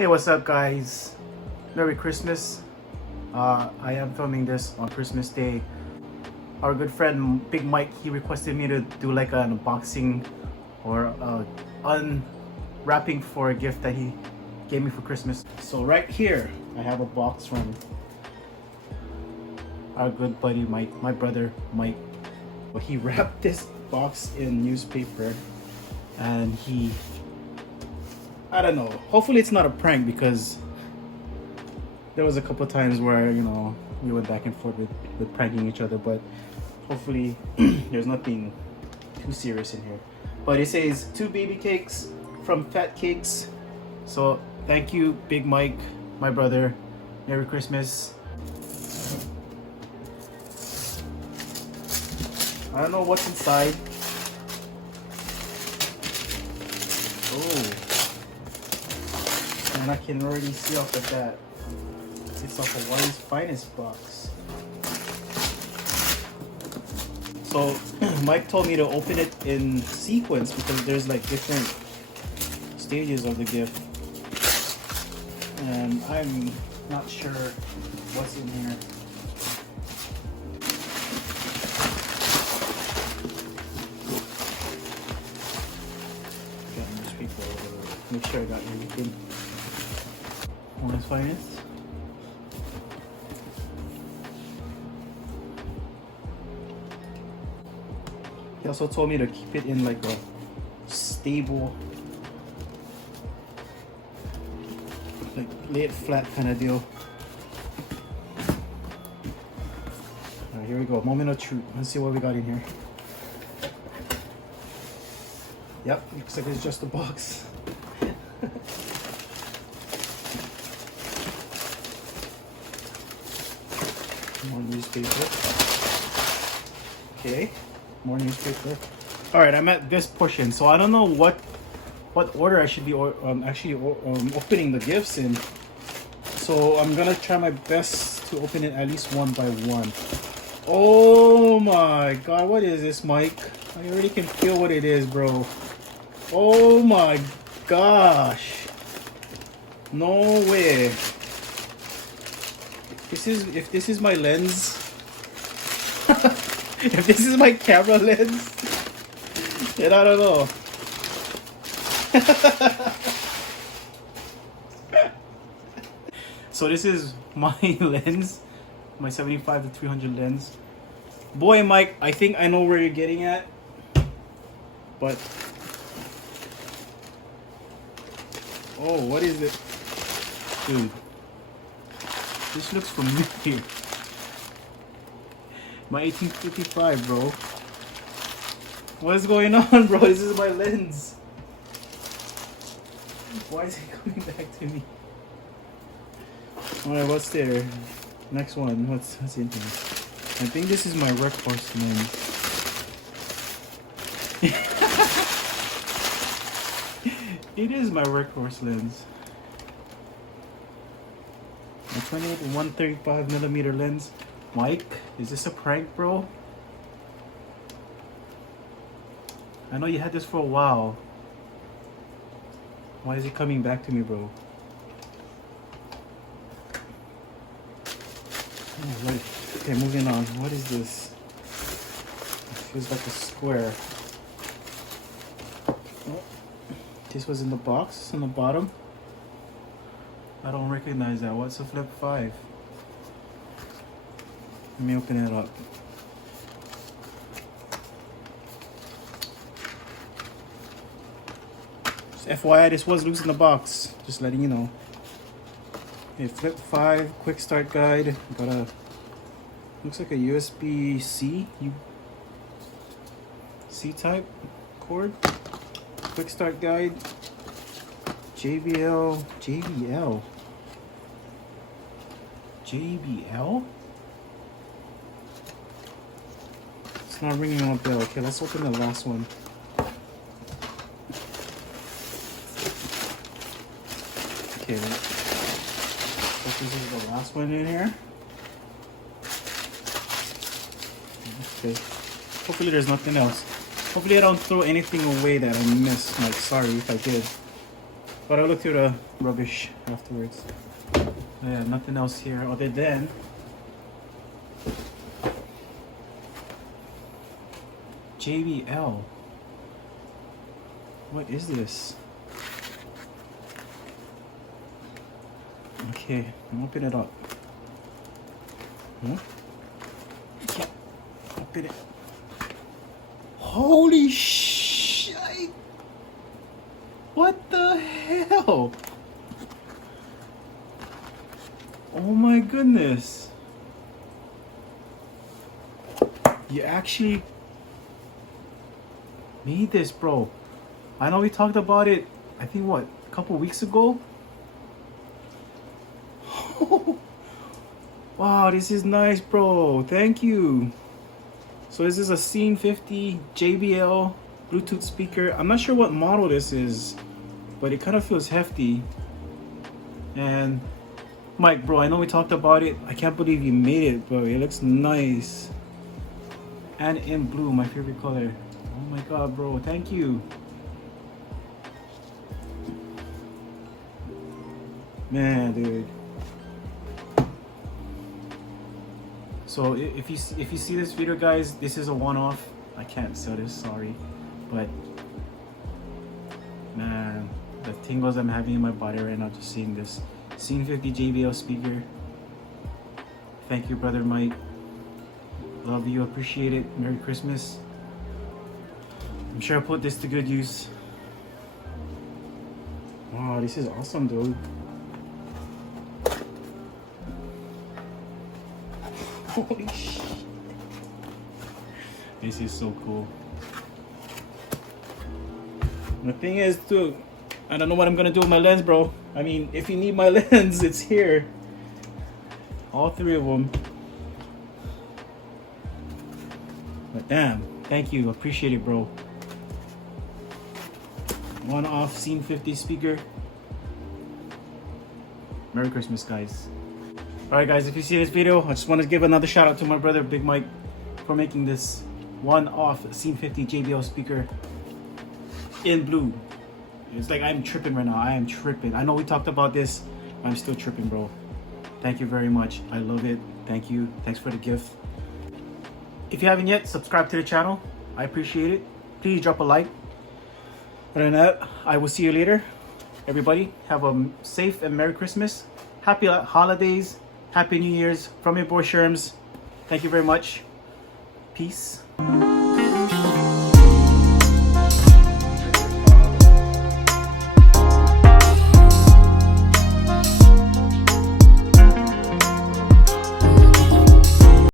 Hey, what's up, guys? Merry Christmas. I am filming this on Christmas Day. Our good friend Big Mike, he requested me to do like an unboxing or unwrapping for a gift that he gave me for Christmas. So right here, I have a box from our good buddy Mike, my brother Mike. He wrapped this box in newspaper and I don't know, hopefully it's not a prank, because there was a couple times where, you know, we went back and forth with pranking each other, but hopefully there's nothing too serious in here. But it says 2 baby cakes from Fat Cakes. So thank you, Big Mike, my brother. Merry Christmas. I don't know what's inside. Oh, and I can already see off of that. It's a Hawaii's finest box. So Mike told me to open it in sequence because there's like different stages of the gift, and I'm not sure what's in here. Got newspaper over there. Make sure I got everything. Hawaii's finest. He also told me to keep it in like a stable, like lay it flat kind of deal. Alright, here we go. Moment of truth. Let's see what we got in here. Yep, looks like it's just a box. More newspaper. Okay. More newspaper. All right, I'm at this portion, so I don't know what order I should be opening the gifts in. So I'm gonna try my best to open it at least one by one. Oh my god, what is this, Mike? I already can feel what it is, bro. Oh my gosh. No way. If this is my lens. If this is my camera lens, then I don't know. So this is my lens, my 75 to 300 lens. Boy, Mike, I think I know where you're getting at, but oh, what is it, dude? This looks familiar. My 1855, bro. What is going on, bro? This is my lens. Why is it coming back to me? Alright, what's there? Next one. What's in here? I think this is my workhorse lens. It is my workhorse lens. My 28 to 135 millimeter lens. Mike, is this a prank, bro? I know you had this for a while. Why is it coming back to me, bro? Oh, wait. Okay, moving on. What is this? It feels like a square. Oh, this was in the box on the bottom. I don't recognize that. What's a flip 5? Let me open it up. Just FYI, this was loose in the box. Just letting you know. Okay, flip 5, quick start guide. Got a, looks like a USB-C C-type cord. Quick start guide. JBL. It's not ringing a bell. Okay, let's open the last one. Okay, so this is the last one in here. Okay, hopefully there's nothing else. Hopefully I don't throw anything away that I missed. Like, sorry if I did. But I'll look through the rubbish afterwards. Yeah, nothing else here other than JBL. What is this? Okay, open it up. Yeah, open it. Holy shit! What the hell? Oh my goodness. You actually made this, bro. I know we talked about it, I think what, a couple weeks ago? Wow, this is nice, bro. Thank you. So this is a SCENEFIFTY JBL Bluetooth speaker. I'm not sure what model this is, but it kind of feels hefty. And Mike, bro, I know we talked about it. I can't believe you made it, bro. It looks nice. And in blue, my favorite color. Oh my god, bro. Thank you. Man, dude. So if you see this video, guys, this is a one-off. I can't sell this, sorry, but man, the tingles I'm having in my body right now just seeing this SCENEFIFTY JBL speaker. Thank you, brother Mike. Love you, appreciate it. Merry Christmas. I'm sure I'll put this to good use. Wow, this is awesome, dude. Holy shit. This is so cool. The thing is, too, I don't know what I'm gonna do with my lens, bro. I mean, if you need my lens, it's here. All three of them. But damn, thank you, appreciate it, bro. One-off SCENEFIFTY speaker. Merry Christmas, guys. Alright guys, if you see this video, I just want to give another shout out to my brother Big Mike for making this one-off SCENEFIFTY JBL speaker in blue. It's like I'm tripping right now. I am tripping. I know we talked about this, but I'm still tripping, bro. Thank you very much. I love it. Thank you. Thanks for the gift. If you haven't yet, subscribe to the channel. I appreciate it. Please drop a like. Other than that, I will see you later. Everybody, have a safe and Merry Christmas. Happy holidays. Happy New Year's from your boy Sherms. Thank you very much. Peace.